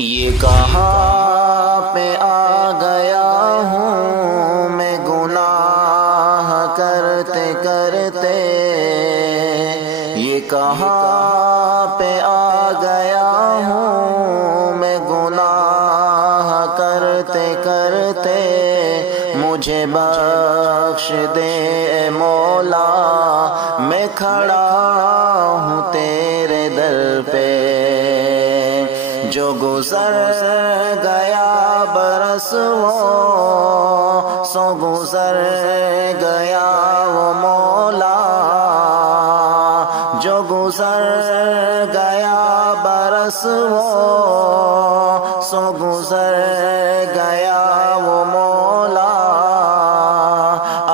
یہ کہاں پہ آ گیا ہوں میں گناہ کرتے کرتے، یہ کہاں پہ آ گیا ہوں میں گناہ کرتے کرتے، مجھے بخش دے اے مولا، میں کھڑا ہوں تیرے در پہ۔ جو گزر گیا برس وہ سو گزر گیا وہ مولا، جو گزر گیا برس وہ سو گزر گیا وہ مولا۔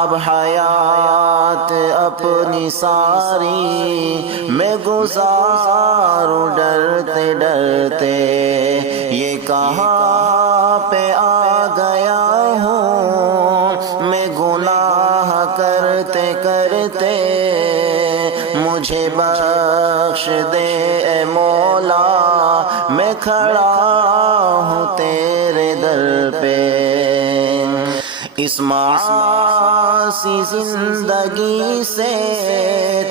اب حیات اپنی ساری میں گزاروں ڈرتے ڈرتے، یہ کہاں پہ آ گیا ہوں میں گناہ کرتے کرتے، مجھے بخش دے اے مولا، میں کھڑا ہوں تیرے در پہ۔ اس معاصی زندگی سے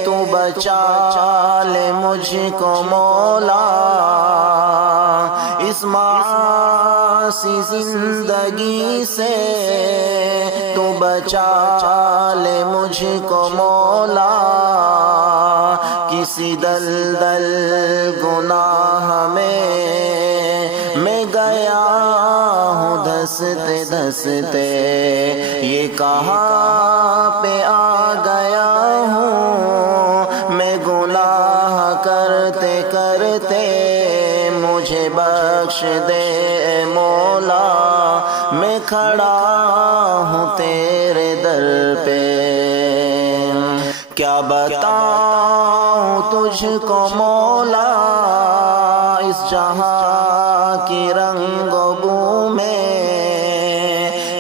تو بچا لے مجھ کو مولا، اس معاصی زندگی سے تو بچا لے مجھ کو مولا، کسی دلدل گناہ میں گیا ہوں دھستے دھستے، یہ کہاں پہ آ گیا ہوں میں گناہ کرتے کرتے، مجھے بخش دے اے مولا، میں کھڑا ہوں تیرے در پہ۔ کیا بتاؤں تجھ کو مولا اس جہاں کی رنگ و بو میں،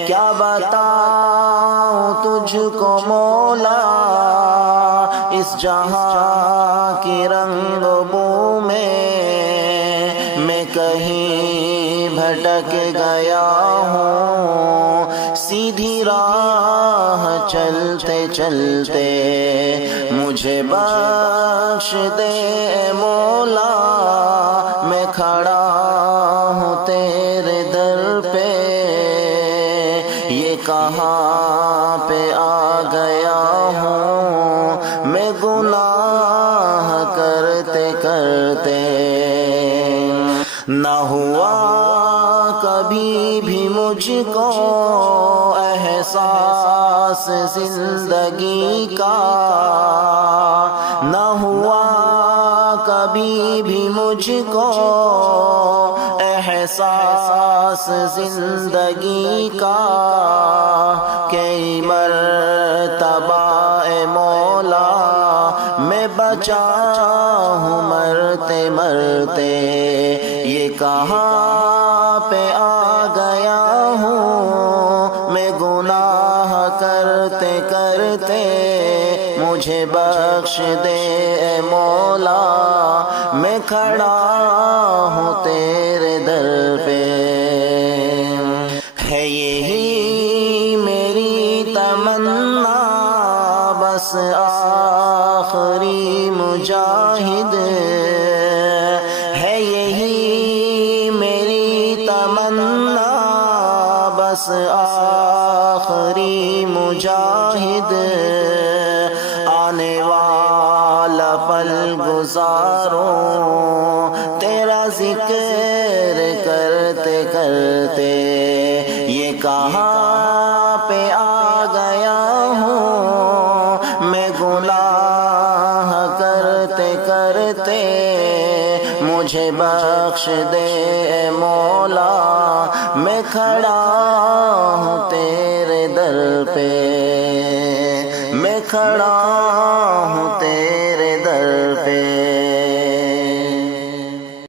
کیا بتاؤں تجھ کو مولا اس جہاں کی رنگ و بو میں کہیں بھٹک گیا ہوں سیدھی راہ چلتے چلتے، مجھے بخش دے اے مولا، میں کھڑا ہوں تیرے در پہ، یہ کہاں پہ آ گیا ہوں میں گناہ کرتے کرتے۔ نہ ہوا کبھی بھی مجھ کو احساس زندگی کا، نہ ہوا کبھی بھی مجھ کو احساس زندگی کا، کئی مرتبہ اے مولا میں بچا ہوں مرتے مرتے، یہ کہاں پہ آ گیا ہوں میں گناہ کرتے کرتے، مجھے بخش دے اے مولا، میں کھڑا ہوں تیرے در پہ۔ ہے یہی میری تمنا بس آخری مجاہد، ہے یہی میری تمنا بس آخری مجاہد، آنے والا پل گزاروں تیرا ذکر کرتے کرتے، یہ کہاں پہ آ گیا ہوں میں گناہ کرتے کرتے، مجھے بخش دے اے مولا، میں کھڑا ہوں تیرے در پہ، میں کھڑا